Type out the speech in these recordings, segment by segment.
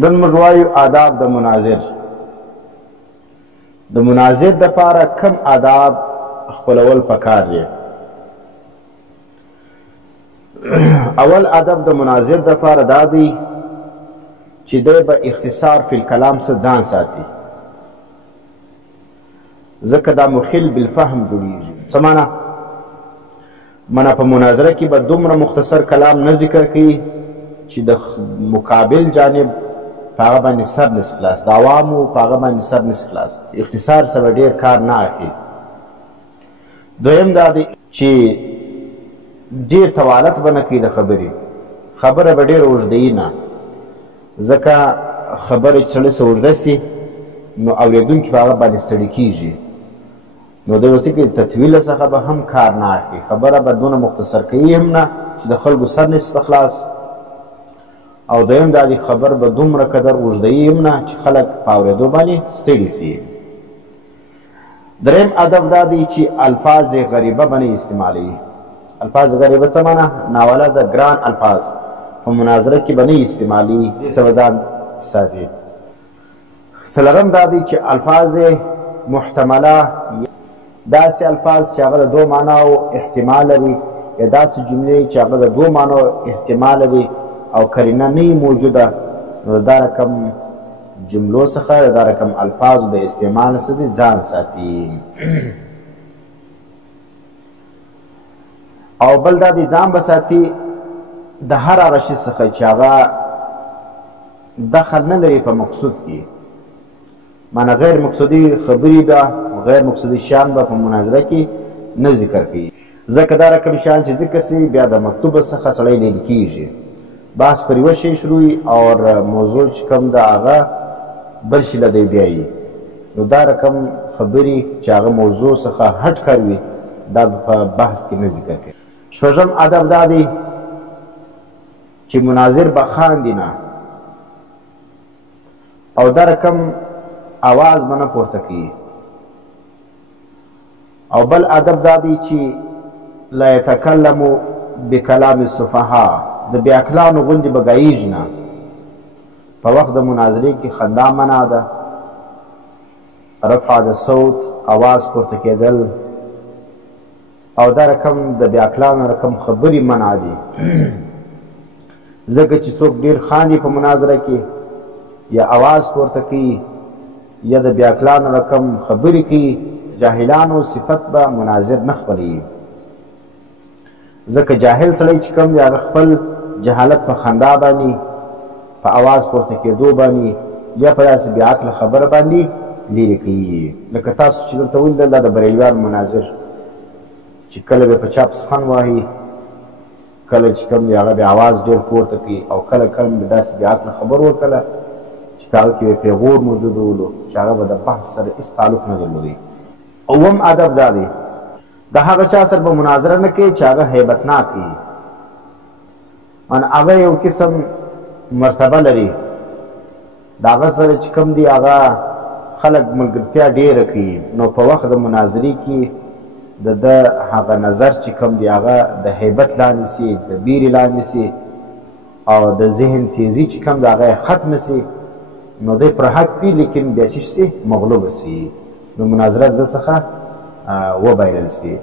نن موږ وایو آداب د مناظر. د مناظر دپاره کم آداب خپلول پکار دی. اول ادب د مناظر دپاره دا دی چې دی به اختصار فی الکلام څخه ځان ساتي، ځکه دا مخل بالفهم جوړیږي. څه معنا؟ په مناظره کې به دومره مختصر کلام نه ذکر کوي چې د مقابل جانب په هغه باندې سر نصف خلاص، د عوامو په هغه باندې سر نصف خلاص. اختصار سره ډېر کار نه اخلي. دویم دا دی چې ډېر توالت به نه کوي د خبرې، خبره به ډېره اوږدوي نه، ځکه خبره چې سړی څه اوږده سي نو اورېدونکي په هغه باندې ستړي کېږي. نو دی به څه کوي، تطویله څخه به هم کار نه اخلي، خبره به دونه مختصر کوي هم نه چې د خلکو سر نصف خلاص. او دویم دا دی خبر به دومره قدر اوږدوي هم نه چې خلک په اورېدو باندې ستړي سي. دریم ادب دا دی چې الفاظ غریبه به نه استعمالوي. الفاظ غریبه څه معنا؟ ناولده ګران الفاظ په مناظره کې به نه استعمالي، دې څخه ځان ساتي. څلورم دا دی چې الفاظ محتمله، داسې الفاظ چې هغه د دوه معناو احتمال لري، یا داسې جملې چې هغه د دوه معناو احتمال لري او قرینه نه وي موجوده، نو دا رقم جملو څخه دا رقم الفاظو د استعمال څخه دی ځان ساتي. او بل دا دی ځان به ساتي د هر هغه شي څخه چې هغه دخل نه لري په مقصود کې. معنی غیر مقصودي خبرې به، غیر مقصودي شیان به په مناظره کې نه ذکر کوي، ځکه دا رقم شیان چې ذکر سي بیا د مکتوبه څخه سړی لیل کېږي، بحث پر یوه شی شروع او موضوع چې کوم د هغه بل شي له دی بیایي. نو دا رقم خبرې چې هغه موضوع څخه هټ کار وي دا په بحث کې نه ذکر کوي. شپږم ادب دا دی چې مناظر به خاندي نه، او دا رقم آواز به نه پورته کوي. او بل ادب دا دی چې لا یتکلمو بکلام السفهاء، د بې عقلانو غوندې به ګایېږي نه. په وخت د مناظرې کې خندا منع ده، رفع د صوت، آواز پورته کېدل، او دا رقم د بې عقلانو رقم خبرې منع دي. ځکه چې څوک ډېر خاندي په مناظره کې، یا آواز پورته کوي، یا د بې عقلانو رقم خبرې کوي، جاهلانو صفت به مناظر نه خپلوي. ځکه جاهل سړی چې کوم دی هغه خپل جهالت په خندا باندې، په آواز پورته کېدو باندې، یا په داسې بې عقله خبره باندې لرې کوي. لکه تاسو چې دلته ولیدل دا د بریلیانو مناظر چې کله به په چا پسخن وهي، کله چې کوم دی هغه به آواز ډېر پورته کوي، او کله کله به داسې بې عقله خبر وکړه چې په هغه کې به پیغور موجود ولو چې هغه به د بحث سره هېڅ تعلق نه درلودی. اووم ادب دا دی د هغه چا سره به مناظره نه کوي چې هغه هیبتناک وي، هغه یو قسم مرتبه لري، د هغه سره چې کوم دی هغه خلک ملګرتیا ډېره کوي. نو په وخت د مناظرې کې د ده هغه نظر چې کوم دی هغه د هیبت لاندې سي، د بیرې لاندې سي، او د ذهن تیزي چې کوم دی هغه ختمه سي، نو دی پر حق وي، لیکن بیا چې سي مغلوبه سي، نو مناظره د څخه وبایلل سي.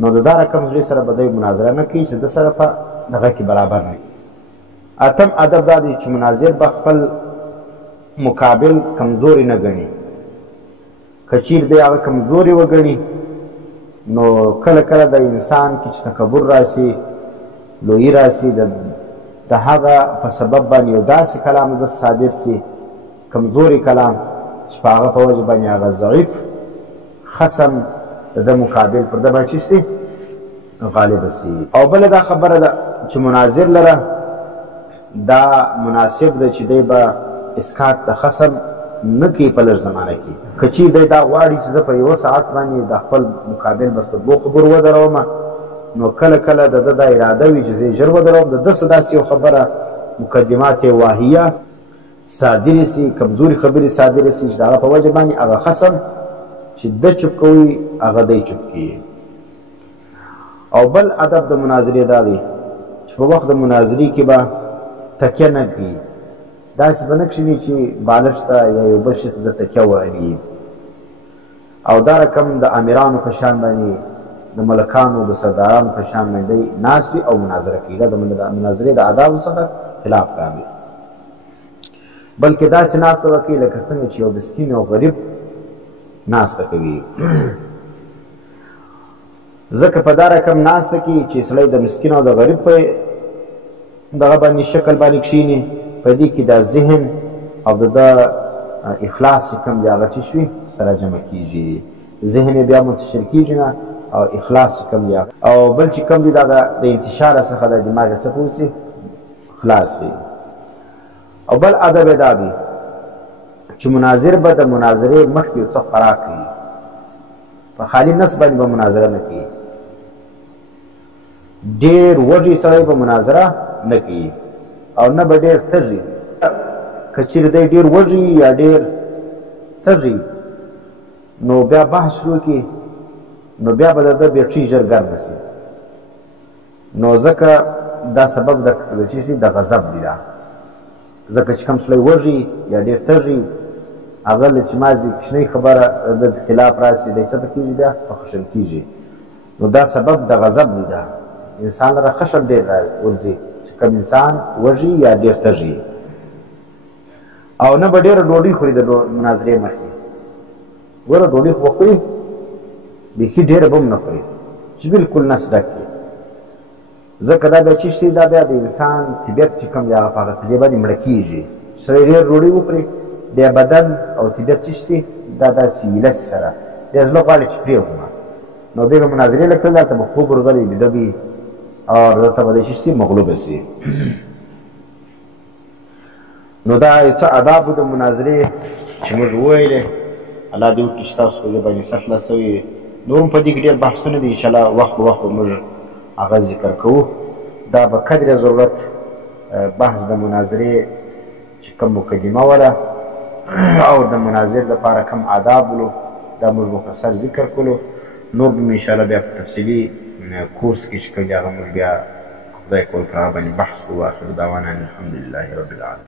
نو د دا رقم زړه سره به دی مناظره نه کوي چې د سره په دغه کې برابر نه. اتم ادب دا دی چې مناظر به خپل مقابل کمزوري نه ګڼي. که چیر دی هغه کمزوري وګڼي، نو کله کله د انسان کې چې تکبر راسي، لویي راسي، د هغه په سبب باندې یو داسې کلام د صادر سي، کمزوري کلام چې په هغه په وجه باندې هغه ضعیف خصم د ده مقابل پر ده باندې سي غالبه سي. او بله دا خبره ده چې مناظر لره دا مناسب ده چې دی به اسکات د خصم نه کوي په لږ زمانه کې. که چیر دی دا غواړي چې زه په یوه ساعت باندې د خپل مقابل بس په دوه خبرو ودرومه، نو کله کله د ده دا اراده وي چې زه یې ژر ودروم، د ده څه داسې یو خبره مقدمات واهیه صادرې سي، کمزوري خبرې صادرې سي چې د هغه په وجه باندې هغه خصم چې ده چوپ کوي هغه دی چوپ کوي. او بل ادب د مناظرې دا دی چې په وخت د مناظرې کې به تکیه نه کوي، داسې به نه کښېني چې بالښت ته یا یو بل شي ته د تکیه وهلي او دا رقم د امیرانو په شان باندې د ملکانو د سردارانو په شان باندې ناست وي او مناظره کوي. دا د مناظرې د آدابو څخه خلاف کار دی. بلکې داسې ناسته به کوي لکه څنګه چې یو مسکین او غریب ناسته کوي. ځکه په دا رقم ناسته کې چې سړی د مسکین او د غریب په دغه باندې شکل باندې کښېني، په دې کې دا ذهن او د اخلاص چې کوم دی هغه څه شوي سره جمع کېږي. ذهن یې بیا منتشر کېږي نه او اخلاص چې کوم دی او بل چې کوم دی دا د انتشار څخه د دماغ څه پوسي خلاص شي. او بل ادب یې دا دی چې مناظر به د مناظرې مخکې یو څه خوراک کوي، په خالي نس باندې به مناظره نه کوي. ډېر وږی سړی به مناظره نه کوي او نه به ډېر تږي. که چېرې دی ډېر وږي یا ډېر تږي نو بیا بحث شروع کړي نو بیا به د ده بیټري ژر ګرمه شي. نو ځکه دا سبب د چې د غضب دی. دا ځکه چې کوم سړی وږي یا ډېر تږي هغه له چې مازې کوچنۍ خبره د خلاف راسي دی څه ته کېږي بیا په خشن کېږي. نو دا سبب د غضب دی. دا انسان لره خشم ډېر ورځي چې کوم انسان وږي یا ډېر تږي او نه به ډېره ډوډۍ خوري د مناظرې مخکې. ګوره ډوډۍ خو به خوري بیخي ډېره به هم نه خوري چې بلکل نس ډک کړي. ځکه دا بیا چې شي دا بیا د انسان طبیعت چې کوم دی هغه په هغه طبیعت باندې مړه کېږي. سړی ډېر ډوډۍ وخوري بیا بدن او طبیعت چې شي دا داسې ویلس سره بیا زړه غواړي چې پرېوځمه. نو دی به مناظرې لږ تلل هلته به خوب ورغلی ویده وي او دلته به دی چې شي مغلوبه شي. نو دا څه آدابو د مناظرې چې موږ وویلې الله دې وکړي چې تاسو په دې باندې څه خلاص شوي. نور هم په دې کې ډېر بحثونه دي انشاءالله وخت په وخت به موږ هغه ذکر کوو. دا به قدر ضرورت بحث د مناظرې چې کوم مقدمه وله او د مناظرې لپاره کوم آداب ولو دا موږ مختصر ذکر کړلو. نور به مو انشاءالله بیا په تفصیلي کورس کې چې کوم دی هغه موږ بیا خدای کول پر هغه باندې بحث کوو. آخر دعوانا الحمدلله رب العالمین.